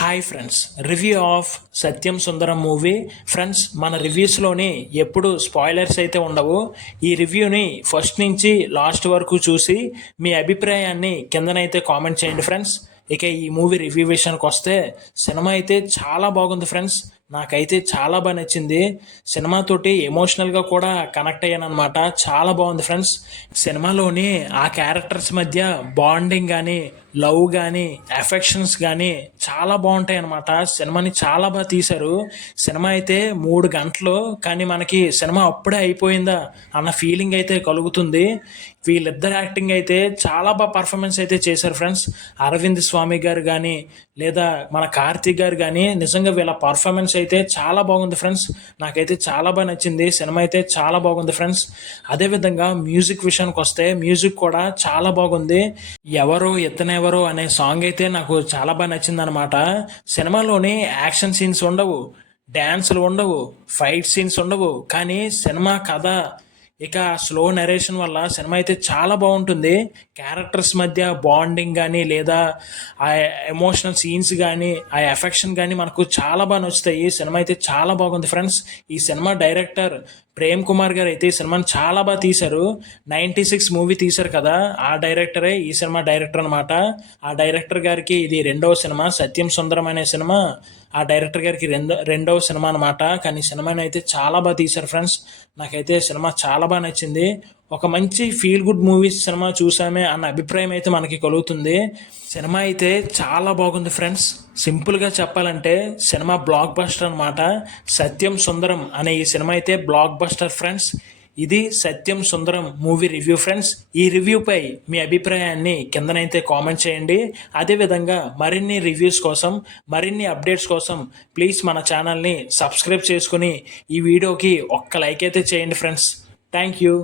Hi friends, review of Satyam Sundaram movie. Friends, మన రివ్యూస్లోని ఎప్పుడు spoilers అయితే ఉండవు. ఈ రివ్యూని ఫస్ట్ నుంచి లాస్ట్ వరకు చూసి మీ అభిప్రాయాన్ని కిందనైతే కామెంట్ చేయండి ఫ్రెండ్స్. ఇక ఈ మూవీ రివ్యూ విషయానికి వస్తే, సినిమా అయితే చాలా బాగుంది ఫ్రెండ్స్. నాకైతే చాలా బాగా నచ్చింది. సినిమాతోటి ఎమోషనల్గా కూడా కనెక్ట్ అయ్యాను అనమాట. చాలా బాగుంది ఫ్రెండ్స్. సినిమాలోని ఆ క్యారెక్టర్స్ మధ్య బాండింగ్ కానీ, లవ్ కానీ, ఎఫెక్షన్స్ కానీ చాలా బాగుంటాయి అనమాట. సినిమాని చాలా బాగా తీశారు. సినిమా అయితే 3 గంటలు, కానీ మనకి సినిమా అప్పుడే అయిపోయిందా అన్న ఫీలింగ్ అయితే కలుగుతుంది. వీళ్ళిద్దరు యాక్టింగ్ అయితే చాలా బాగా పర్ఫార్మెన్స్ అయితే చేశారు ఫ్రెండ్స్. అరవింద్ స్వామి గారు కానీ, లేదా మన కార్తీక్ గారు కానీ, నిజంగా వీళ్ళ పర్ఫార్మెన్స్ అయితే చాలా బాగుంది ఫ్రెండ్స్. నాకైతే చాలా బాగా నచ్చింది. సినిమా అయితే చాలా బాగుంది ఫ్రెండ్స్. అదేవిధంగా మ్యూజిక్ విషయానికి వస్తే, మ్యూజిక్ కూడా చాలా బాగుంది. ఎవరో ఇతనెవరో అనే సాంగ్ అయితే నాకు చాలా బాగా నచ్చింది అనమాట. సినిమాలోని యాక్షన్ సీన్స్ ఉండవు, డ్యాన్సులు ఉండవు, ఫైట్ సీన్స్ ఉండవు, కానీ సినిమా కథ ఇక స్లో నరేషన్ వల్ల సినిమా అయితే చాలా బాగుంటుంది. క్యారెక్టర్స్ మధ్య బాండింగ్ కానీ, లేదా ఆ ఎమోషనల్ సీన్స్ కానీ, ఆ ఎఫెక్షన్ కానీ మనకు చాలా బాగా నచ్చుతాయి. సినిమా అయితే చాలా బాగుంది ఫ్రెండ్స్. ఈ సినిమా డైరెక్టర్ ప్రేమ్ కుమార్ గారు అయితే ఈ సినిమాని చాలా బాగా తీశారు. 96 మూవీ తీశారు కదా, ఆ డైరెక్టరే ఈ సినిమా డైరెక్టర్ అనమాట. ఆ డైరెక్టర్ గారికి ఇది రెండవ సినిమా. సత్యం సుందరం అనే సినిమా ఆ డైరెక్టర్ గారికి రెండవ సినిమా అనమాట. కానీ సినిమాని అయితే చాలా బాగా తీశారు ఫ్రెండ్స్. నాకైతే సినిమా చాలా బాగా నచ్చింది. ఒక మంచి ఫీల్ గుడ్ మూవీస్ సినిమా చూసామే అన్న అభిప్రాయం అయితే మనకి కలుగుతుంది. సినిమా అయితే చాలా బాగుంది ఫ్రెండ్స్. సింపుల్గా చెప్పాలంటే సినిమా బ్లాక్ బస్టర్ అనమాట. సత్యం సుందరం అనే ఈ సినిమా అయితే బ్లాక్ బస్టర్ ఫ్రెండ్స్. ఇది సత్యం సుందరం మూవీ రివ్యూ ఫ్రెండ్స్. ఈ రివ్యూపై మీ అభిప్రాయాన్ని కిందనైతే కామెంట్ చేయండి. అదేవిధంగా మరిన్ని రివ్యూస్ కోసం, మరిన్ని అప్డేట్స్ కోసం ప్లీజ్ మన ఛానల్ని సబ్స్క్రైబ్ చేసుకుని ఈ వీడియోకి ఒక్క లైక్ అయితే చేయండి ఫ్రెండ్స్. Thank you.